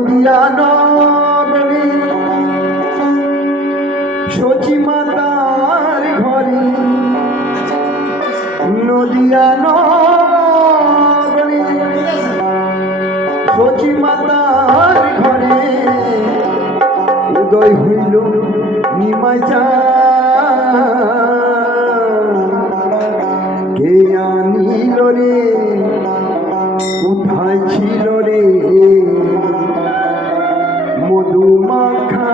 নদিয়া নগরী সচি মাতার ঘরে নদিয়া নগরী সচি মাতার ঘরে উদয় হইল নিমাই কে আনিল রে কোথায় ছিল রে মধুমাখা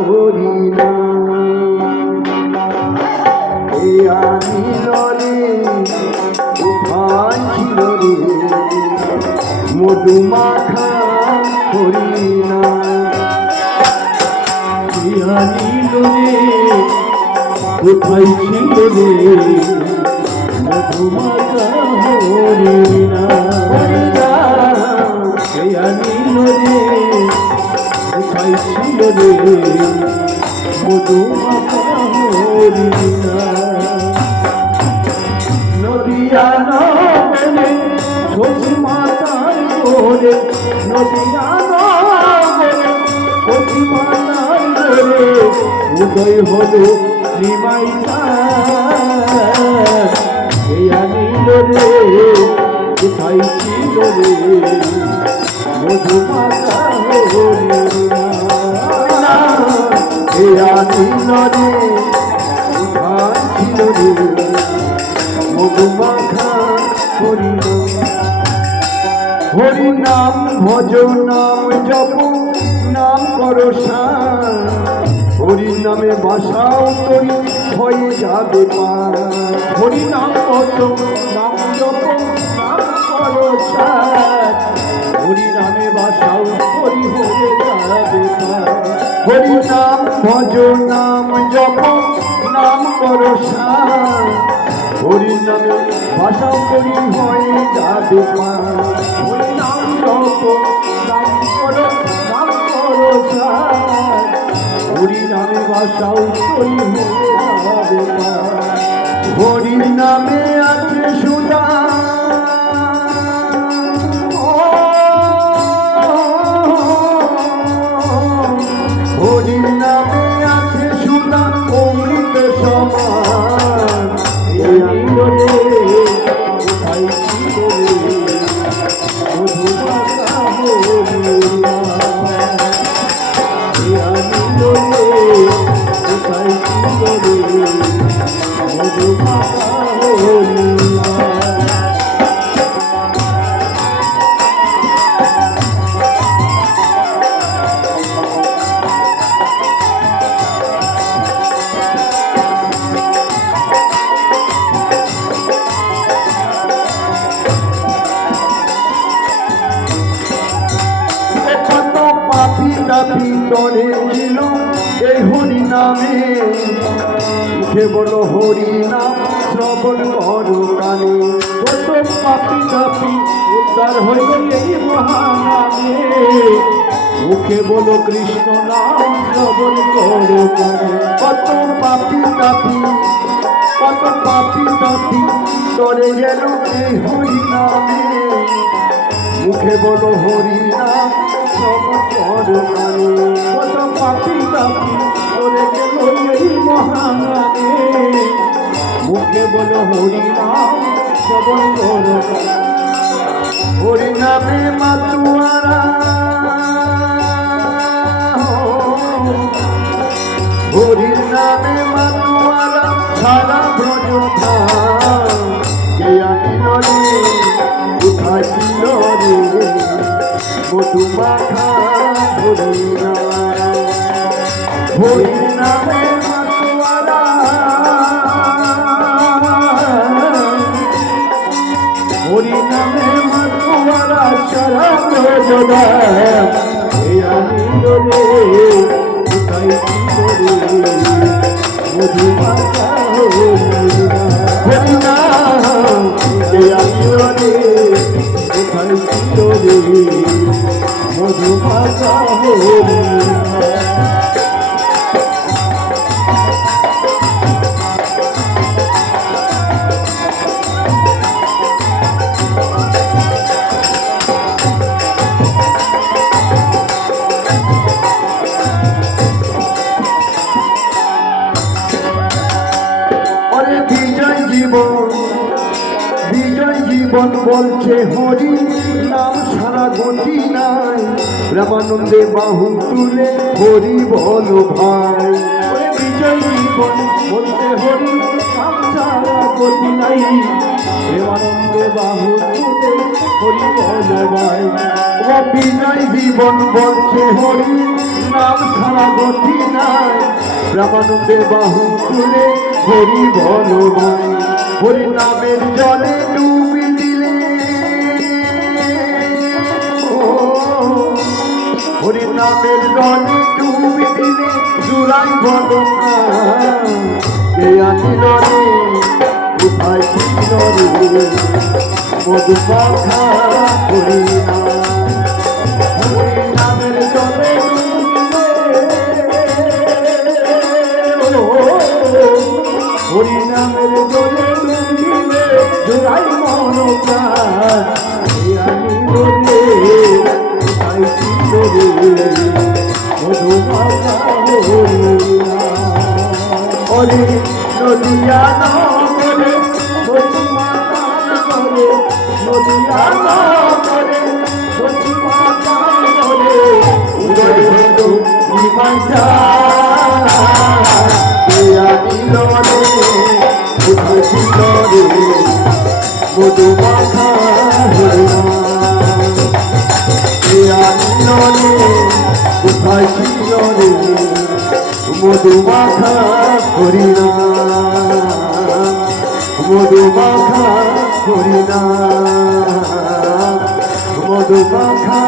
হরিণা কে আনিল রে কোথায় ছিল রে মধুমাখা হরিণা কে আনিল রে কোথায় ছিল রে মধুমাখা হরিণা কে আনিল রে কোথায় ছিল রে মধুমাখা হরিণা নদিয়া নগরে সচি মাতার ঘরে নদিয়া নগরে সচি মাতার ঘরে উদয় হলো নিমাই কে আনিল রে কোথায় ছিল রে মধুমাখা হরিণা কে আনিল রে কোথায় ছিল রে মধুমাখা হরিণা হরি নাম ভজ নাম জপ নাম করো হরি নামে বাসাও তরি হয়ে যাবে হরি নাম ভজ নাম জপ নাম করো হরি নামে বাসাও তরি হয়ে যাবে হরি নাম ভজ নাম জপ নাম করো হরি নামে বাসাও তরি হয়ে যাবে হরি নাম জপ নাম করো হরি নামে বাসাও তরি হয়ে যাবে হরি নামে আছে সুধা হরি নামে আছে সুধা অমৃত সমান কোথায় ছিল রে মধুমাখা হরিণা কোথায় ছিল রে মধুমাখা হরিণা ভিতরে ছিল এই হরি নামে মুখে বলো হরি নাম শ্রবণ করো কানে কত পাপি তাপি উদ্ধার হইল এই মহানামে মুখে বলো কৃষ্ণ নাম শ্রবণ করো কানে কত পাপি তাপি তরে গেল এই হরি নামে মুখে বলো হরি নাম শ্রবণ করো কানে কত পাপি তাপি তরে গেল এই মহানামে মুখে বলো হরি নাম শ্রবণ করো হরি নামে মাতুয়ারা হরি নামে মাতুয়ারা সারা ব্রজ কে আনিল রে কোথায় ছিল রে মধুমাখা হরিণা হরি নামে মাতুয়ারা হরি নামে মাতুয়ারা সারা ব্রজ কে আনিল রে কোথায় ছিল রে মধুমাখা হরিণা হরিণা কে আনিল রে কোথায় ছিল রে মধুমাখা হরিণা বলছে হরি নাম সারা গতি নাই, প্রেমানন্দে বাহু তুলে হরি বলো ভাই। ওরে বিজয় জীবন বলছে হরি নাম সারা গতি নাই, প্রেমানন্দে বাহু তুলে হরি বলো ভাই। ও বিজয় জীবন বলছে হরি নাম সারা গতি নাই, প্রেমানন্দে বাহু তুলে হরি বলো ভাই। হরি নামের জলে ডুবি দিলে, হরি নামের জলে ডুবি দিলে জুড়াই বলো না, কে আনিল রে কোথায় ছিল রে মধুমাখা হরি না। হরি নামের জলে হরি নামের জলে ডুবিলে জোড়াই মন প্রাণ, আনিল রে কোথায় ছিল রে মধুমাখা হরি না। ওরে নদিয়া নগরে মধুমাখা করে, নদিয়া নগরে মধুমাখা করে, উদয় হলো নিমাঞ্চা আনিল রে কোথায় ছিল রে মধুমাখা হরি না। আনিল রে কোথায় ছিল রে মধুমাখা হরি না, মধুমাখা হরি না, মধুমাখা